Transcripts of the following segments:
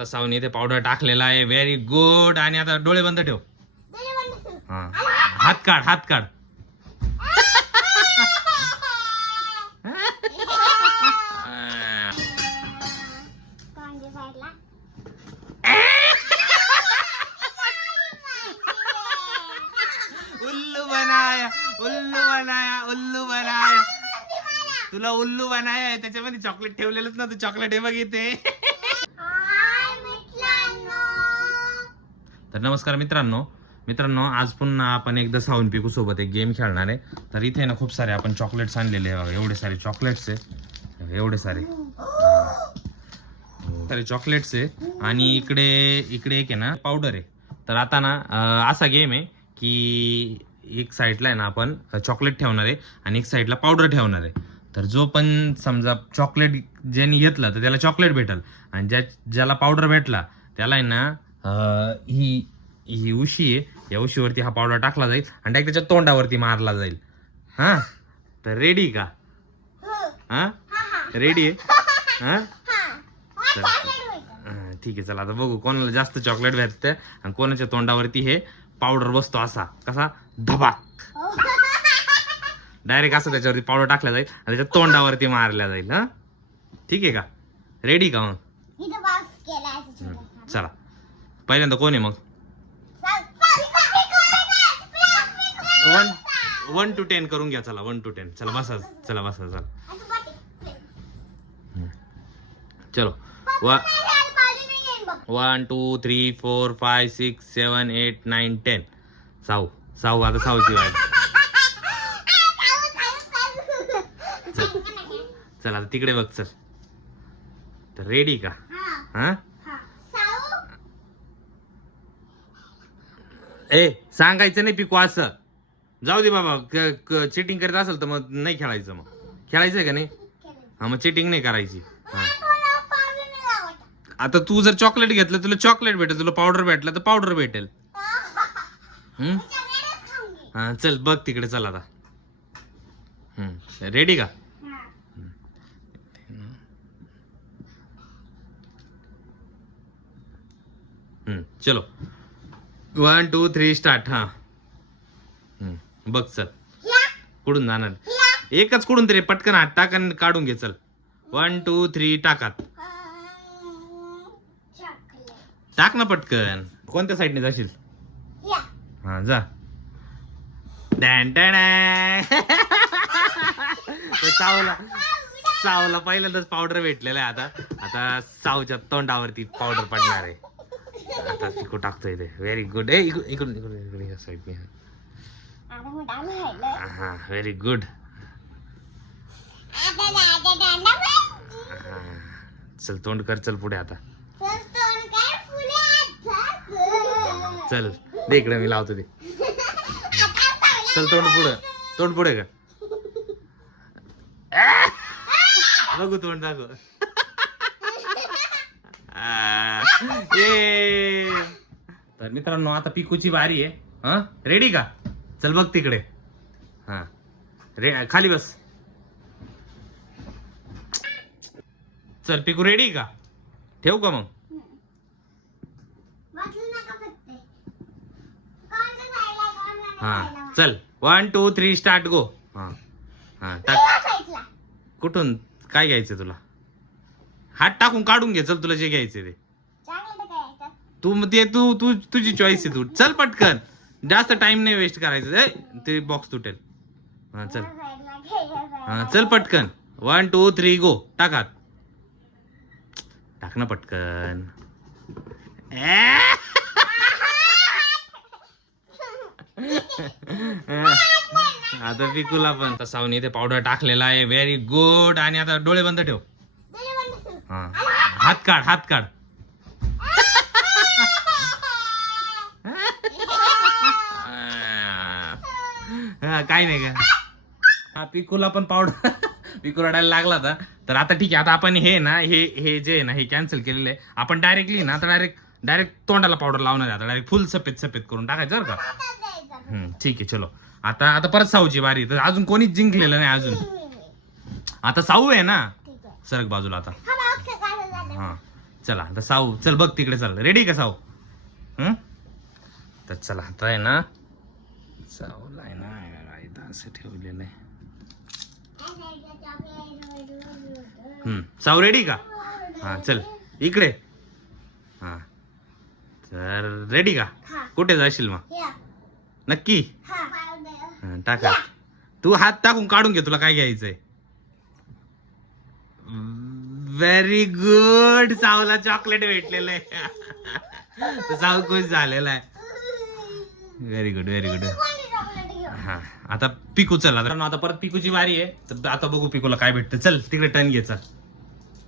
तसा इथे पावडर टाकलेला आहे. व्हेरी गुड आणि आता डोळे बंद ठेव. हा. हात काढ हात काढ. उल्लू बनाया उल्लू बनाया उल्लू बनाया. तुला उल्लू बनाया त्याच्यामध्ये चॉकलेट ठेवलेलंच ना तू चॉकलेट हे बघ इथे. तर नमस्कार मित्रांनो. मित्रांनो आज पुन्हा आपण एकदा साऊन पिकू सोबत एक गेम खेळणार आहे. तर इथे ना खूप सारे आपण चॉकलेट्स आणलेले आहे बघा. एवढे सारे चॉकलेट्स आहे. एवढे सारे. सारे चॉकलेट्स आहे. आणि इकडे इकडे एक आहे ना पावडर आहे. तर आता ना असा गेम आहे की एक साईडला आहे ना आपण चॉकलेट ठेवणार आहे आणि एक साईडला पावडर ठेवणार आहे. तर जो पण समजा चॉकलेट ज्याने घेतलं तर त्याला चॉकलेट भेटल. आणि ज्या ज्याला पावडर भेटला त्याला आहे ना ही ही उशी आहे. या उशीवरती हा पावडर टाकला जाईल आणि डायरेक्ट त्याच्या तोंडावरती मारला जाईल. हा? तर रेडी का? हा? रेडी आहे? हा. हा, ठीक आहे चला आता बघू कोणाला जास्त चॉकलेट भेटते आणि कोणाच्या तोंडावरती हे पावडर बसतो असा. कसा? धबाक. डायरेक्ट असं त्याच्यावरती पावडर टाकला जाईल आणि त्याच्या तोंडावरती मारल्या जाईल हा? ठीक आहे का? रेडी का मग? चला. पहिल्यांदा कोण आहे मग? वन वन टू टेन करून घ्या चला वन टू टेन चला बसा चला बसा चला. चलो. वा one two three four five six seven eight nine ten साऊ साऊ आता साऊची वाट. चल. आता तिकडे बघ चल. तर रेडी का? हा? ए सांगायचं नाही पिकू असं. जाऊ दे बाबा चिटिंग करत असेल तर मग नाही खेळायचं मग. खेळायचं का नाही? हा मग चिटिंग नाही करायची. आता तू जर चॉकलेट घेतलं तुला चॉकलेट भेटेल तुला पावडर भेटलं तर पावडर भेटेल. हा चल बघ तिकडे चल आता. रेडी का? चलो. वन टू थ्री स्टार्ट हा. हम्म, बघ चल. कुठून जाणार? एकच कुठून तरी पटकन हात टाक आणि काढून घे चल. वन टू थ्री टाकात. टाक ना पटकन. कोणत्या साईडने जाशील? हा जा. डॅन डॅन सावला सावला पहिल्यांदाच पावडर भेटलेला आहे आता. आता सावच्या तोंडावरती पावडर पडणार आहे. आता चिकू टाकतोय ते व्हेरी गुड ए इकडून इकडून इकडून इकडून या साईडने हा व्हेरी गुड चल तोंड कर चल पुढे आता. चल दे इकडे मी लावतो ते. चल तोंड पुढे. तोंड पुढे का बघू तोंड दाखव. ये तर मित्रांनो आता पिकूची बारी आहे. हा? रेडी का? चल बघ तिकडे. हा. रे खाली बस. चल पिकू रेडी का? ठेवू का मग? हा. चल one two three start go हा. हा टाक. कुठून? काय घ्यायचं तुला? हात टाकून काढून घे. चल तुला जे घ्यायचे ते. तू मग ते तू तू तुझी चॉईस आहे तू. चल पटकन. जास्त टाइम नाही वेस्ट करायचं. ए, ते बॉक्स तुटेल. हा चल. हा चल पटकन. वन टू थ्री गो टाकात टाक ना पटकन. ए! आता पिकूला पण. तसावून इथे पावडर टाकलेला आहे. व्हेरी गुड आणि आता डोळे बंद ठेव. हा. हात काढ हात काढ. हा, काय नाही का? हा पिकूला पण पावडर पिकू रडायला लागला होता. तर आता ठीक आहे आता आपण हे ना हे हे जे आहे ना हे कॅन्सल केलेलं आहे. आपण डायरेक्टली ना आता डायरेक्ट डायरेक्ट तोंडाला पावडर लावणार आहे आता. डायरेक्ट फुल सफेद सफेद करून टाकायचं बरं का? हम्म, ठीक आहे चलो. आता आता परत साऊची बारी तर अजून कोणीच जिंकलेलं नाही अजून. आता साऊ आहे ना? सरक बाजूला आता. हा चला आता साऊ चल बघ तिकडे चल. रेडी का साऊ हं? तर चला आता आहे ना साऊला आहे असं ठेवलेलं आहे. हं, साऊ रेडी का? हां चल. इकडे. हां. तर रेडी का? कुठे जाशील मग? नक्की? हं, टाका. तू हात टाकून काढून घे तुला काय घ्यायचंय. व्हेरी गुड सावला चॉकलेट भेटलेलं आहे. तर साऊ खुश झालेला आहे. व्हेरी गुड व्हेरी गुड हा. आता पिकू चल आता. आता परत पिकूची वारी आहे. तर आता बघू पिकूला काय भेटतं. चल तिकडे टर्न घे चल.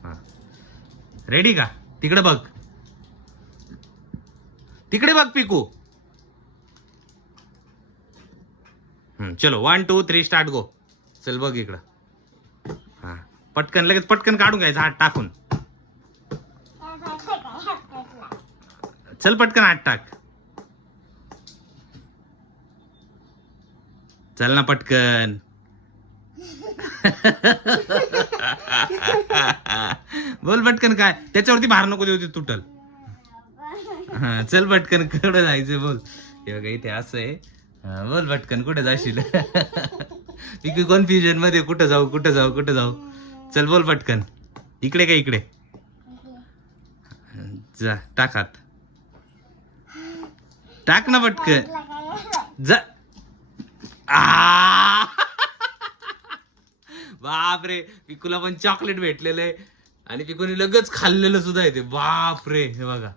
हा. रेडी का? तिकडे बघ. तिकडे बघ पिकू. हम्म, चलो. One two three start go चल बघ इकडं. हा. पटकन लगेच पटकन काढून घ्यायचं. हात टाकून. चल पटकन हात टाक. चल ना पटकन. बोल पटकन काय? त्याच्यावरती भार नको देऊ तुटल. हा चल पटकन कुठं जायचं बोल. हे बघा इथे असं आहे. हा, बोल पटकन कुठे जाशील? इकडे कन्फ्युजनमध्ये कुठं जाऊ कुठं जाऊ कुठं जाऊ? चल बोल पटकन. इकडे का इकडे? जा टाकात टाक ना पटकन. जा. बाप बापरे पिकूला पण चॉकलेट भेटलेलं आहे. आणि पिकूने लगेच खाल्लेलं सुद्धा आहे ते. बापरे हे बघा.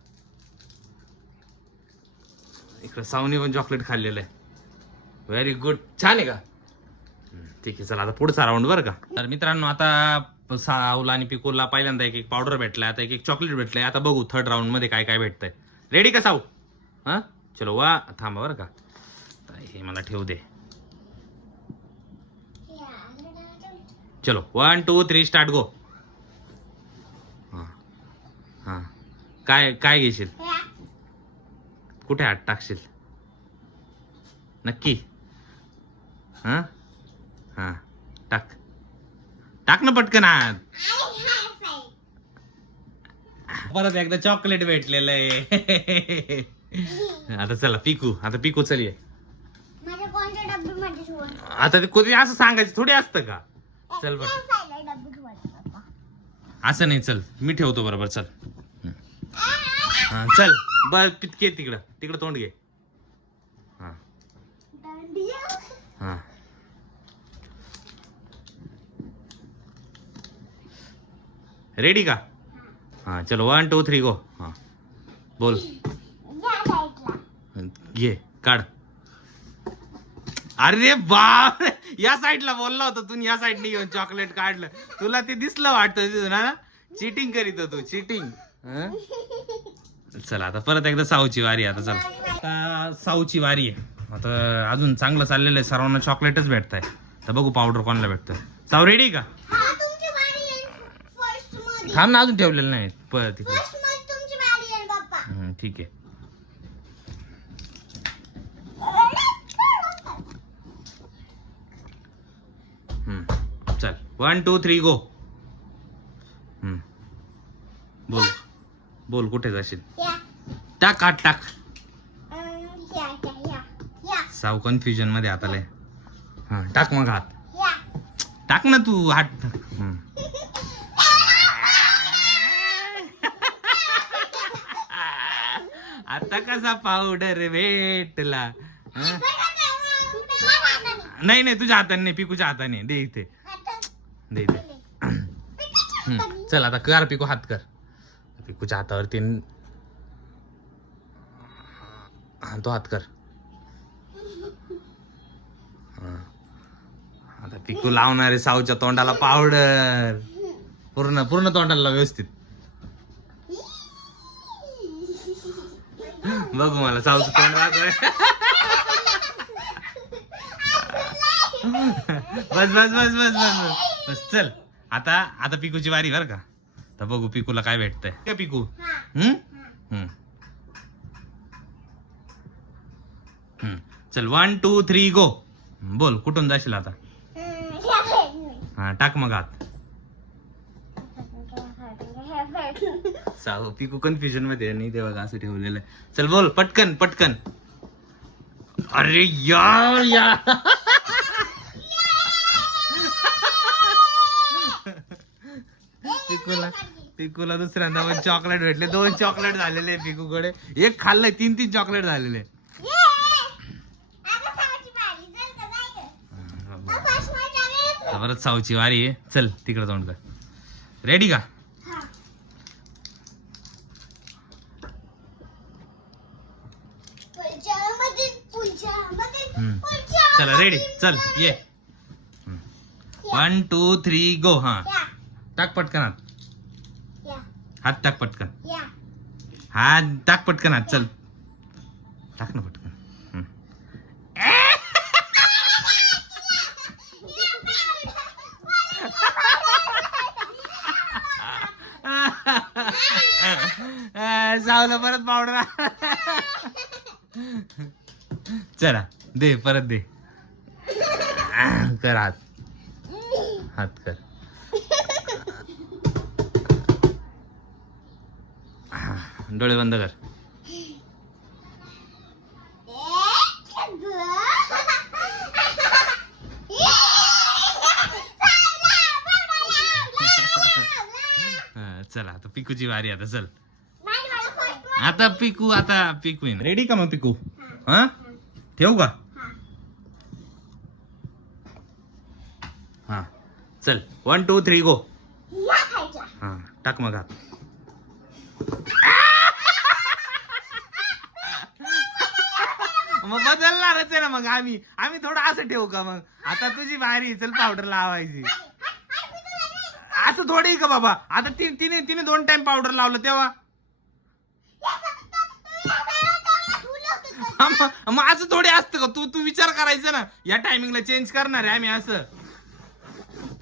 इकडं सावनी पण चॉकलेट खाल्लेलं आहे. व्हेरी गुड छान आहे का? ठीक आहे चला आता पुढचा राऊंड बरं का? तर मित्रांनो आता सावला आणि पिकोला पहिल्यांदा एक एक पावडर भेटलाय आता एक एक चॉकलेट भेटलंय. आता बघू थर्ड राऊंडमध्ये काय काय भेटतंय. रेडी का साऊ? हा? चलो वा थांबा बरं का. हे मला ठेवू दे. चलो one two three start go हां हां. काय काय घेशील? कुठे हात टाकशील? नक्की. हां? हां. टाक. टाक ना पटकन हात. परत एकदा चॉकलेट भेटलेलं आहे. आता चला पिकू. आता पिकू चल? आता ते कोणी असं सांगायचं थोडी असतं का? चल बरं. असं नाही चल. मी ठेवतो बरोबर चल. हा चल. बर पितके तिकडं. तिकडं तोंड घे. हा. हा. रेडी का? हा चलो वन टू थ्री गो हा. बोल. घे काढ. अरे बाप या साईडला बोलला होता तू या साईडने घेऊन चॉकलेट काढलं. तुला ते दिसलं वाटतं तिथून ना? चिटिंग करीत होतो चिटिंग चला आता परत एकदा साऊची वारी आता चला. आता साऊची वारी आहे. आता अजून चांगलं चाललेलं आहे सर्वांना चॉकलेटच भेटत आहे तर बघू पावडर कोणाला भेटतंय. साऊ रेडी का? हा. थांब ना अजून ठेवलेलं नाही. तिकडे. ठीक आहे हम्म, चल वन टू थ्री गो हम्म. बोल. बोल कुठे जाशील. टाक हात टाक. साव कन्फ्युजनमध्ये हात आलाय हा टाक मग हात. टाक ना तू हात. टाक. आता कसा पावडर भेटला. नाही नाही तुझ्या हाताने नाही पिकूच्या हाताने. दे इथे. दे दे. चल आता कर पिकू हात कर. पिकूच्या हातावरती न- हा, तो हात कर. आता पिकू लावणार आहे साऊच्या तोंडाला पावडर पूर्ण पूर्ण तोंडाला व्यवस्थित. बघू मला साऊचं तोंड दाखव. बस बस बस बस बस बस बस चल आता आता पिकूची वारी बर का तर बघू पिकूला काय भेटतंय काय पिकू. हम्म हम्म. हम्म. चल वन टू थ्री गो बोल कुठून जाशील आता. हा टाक मग साईडने. साहू पिकू कन्फ्युजनमध्ये आहे, नाही ते बघा असं ठेवलेलं आहे चल बोल पटकन पटकन अरे यार यार पिकूला. पिकूला दुसऱ्यांदा पण चॉकलेट भेटले. दोन चॉकलेट झालेले पिकूकडे. एक खाल्लंय तीन तीन चॉकलेट झालेले. परत सावची वारी आहे. चल तिकडे तोंड कर. रेडी का? हा. चला रेडी चल ये. वन टू थ्री गो हा. टाक पटकन हात टाक पटकन. हात टाक पटकन हात चल. टाक ना पटकन. सावलं परत पावडर. चला दे परत दे. कर हात. हात कर. डोळे बंद कर हा, चला आता पिकूची वारी आता चल आता पिकू आता पिकू येईन रेडी का मग पिकू हा ठेवू का हा चल वन टू थ्री गो हा टाक मग हात मग बदलणारच आहे ना मग आम्ही. आम्ही थोडं असं ठेवू का मग? आता तुझी बारी चल पावडर लावायची. असं थोडी का बाबा? आता ती तिने तिने दोन टाइम पावडर लावलं तेव्हा. मग मग असं थोडी असतं का? तू तू विचार करायचं ना. या टायमिंगला चेंज करणार आहे आम्ही असं.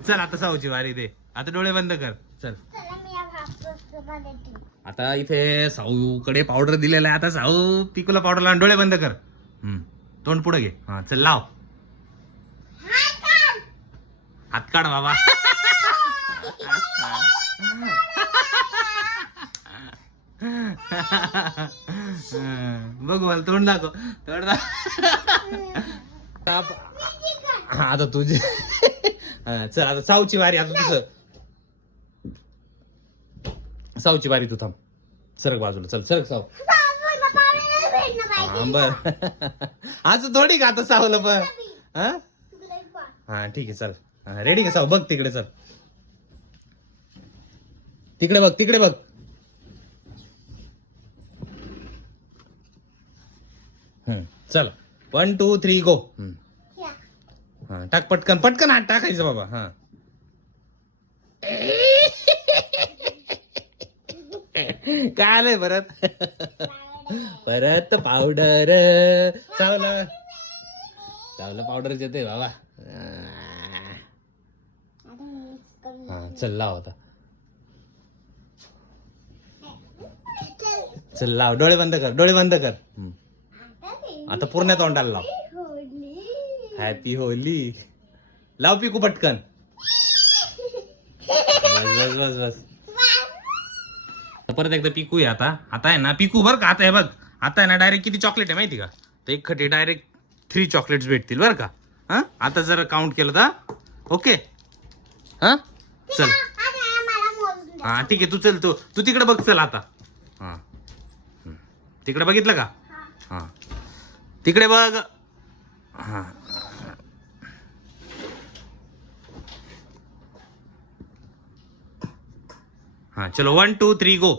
चल आता साऊची वारी दे. आता डोळे बंद कर. चल. आता इथे साऊकडे पावडर दिलेला आहे. आता साऊ पिकूला पावडर लावून डोळे बंद कर. तोंड पुढे घे. हा चल लाव. हात काढ बाबा. बघ मला तोंड दाखव. तोंड दाखव. आता तुझी चल आता साऊची वारी आता तुझं. साऊची वारी तू थांब. सरक बाजूला. चल सरक साऊ बर असं थोडी का आता सावलं पण? हा? हा ठीक आहे चल. रेडी का साव? बघ तिकडे चल. तिकडे बघ तिकडे बघ. हम्म, चल. वन टू थ्री गो हा टाक पटकन. पटकन हात टाकायचं बाबा हा. काय आलंय परत? परत पावडर. चावलं चावलं पावडर येते बाबा. हा चल लाव आता. चल लाव डोळे बंद कर डोळे बंद कर. आता पूर्ण तोंडाला लाव. हॅपी होली लाव पिकू पटकन. बस बस बस बस. परत एकदा पिकू आहे आता. आता आहे ना पिकू बरं का? आता आहे बघ. आता आहे ना डायरेक्ट किती चॉकलेट आहे माहिती का? तर एक खटी डायरेक्ट थ्री चॉकलेट्स भेटतील बरं का? हां? आता जर काउंट केलं तर? ओके हां? चल. हां ठीक आहे. तू चल तू तू तिकडे बघ चल आता. हां. तिकडे बघितलं का? हां. तिकडे बघ. हां. हा चलो वन टू थ्री गो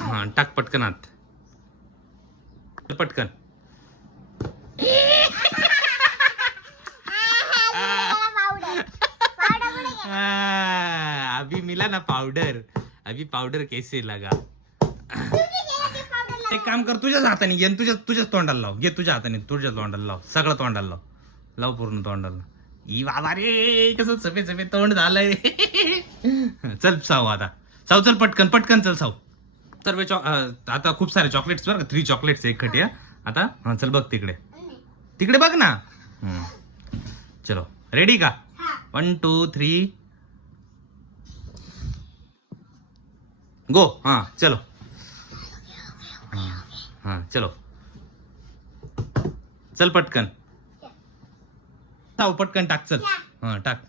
हा टाक पटकन आत. पटकन. अभी मिला ना पावडर अभी पावडर कैसे लगा? एक काम कर तुझ्याच हाताने घे तुझ्या तुझ्याच तोंडाला लाव. घे तुझ्या हाताने तुझ्याच तोंडाला लाव. सगळं तोंडाला लाव. लाव पूर्ण तोंडाला. ई बाबा रे कसं सफेद सफेद तोंड झालंय. चल साव आता. साव चल पटकन पटकन चल साव सर्व चॉ आता खूप सारे चॉकलेट्स बरं का? थ्री चॉकलेट्स एक खटी हा. आता हा चल बघ तिकडे. तिकडे बघ ना. चलो. रेडी का? वन टू थ्री गो हाँ चलो. हाँ चलो. चल पटकन. साव पटकन टाक चल. हा टाक.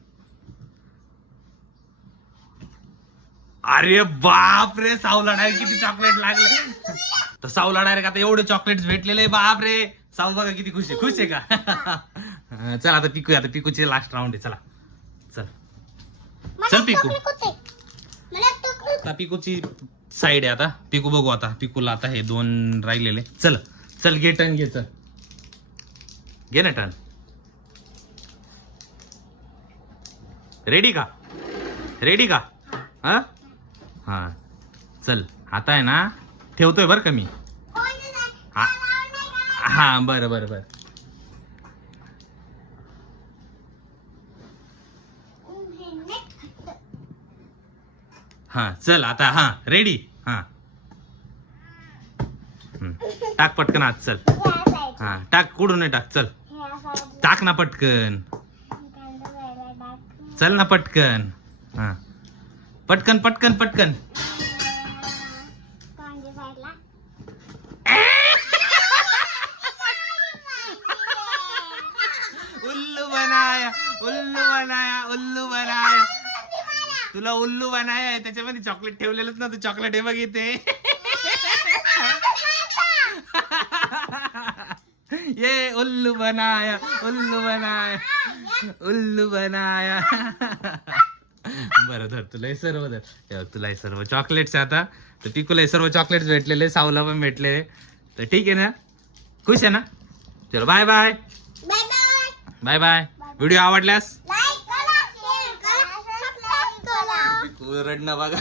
अरे बाप रे सावला डायरेक्ट किती चॉकलेट लागले. तर सावला डायरेक्ट आता एवढे चॉकलेट भेटलेले बाप रे. साऊ बघा किती खुश आहे. खुश आहे का? हा, चल आता पिकू आता पिकूचे लास्ट राऊंड आहे. चला. चल. चल पिकू. आता पिकूची साईड आहे आता. पिकू बघू आता. पिकूला आता हे दोन राहिलेले. चल. चल घे टर्न घे चल. घे ना टर्न रेडी का? रेडी का? हा? चल आता आहे ना ठेवतोय बरं का मी. हा. हा बरं बरं बरं. चल आता हा रेडी हा. टाक पटकन आज चल. हा टाक कुठून टाक चल. टाक ना पटकन. चल ना पटकन. हा. पटकन पटकन पटकन. उल्लू बनाया उल्लू बनाया उल्लू बनाया. तुला उल्लू बनाया त्याच्यामध्ये चॉकलेट ठेवलेलंच ना तू चॉकलेट हे बघ इथे. ये उल्लू बनाया उल्लू बनाया. उल्लू बनाया. बरं धर तुला सर्व धर. तुला सर्व चॉकलेट्स आता. तर पिकूला सर्व चॉकलेट्स भेटलेले सावला पण भेटले. तर ठीक आहे ना? खुश आहे ना? चलो bye bye. Bye bye video आवडल्यास. रडणं बघा.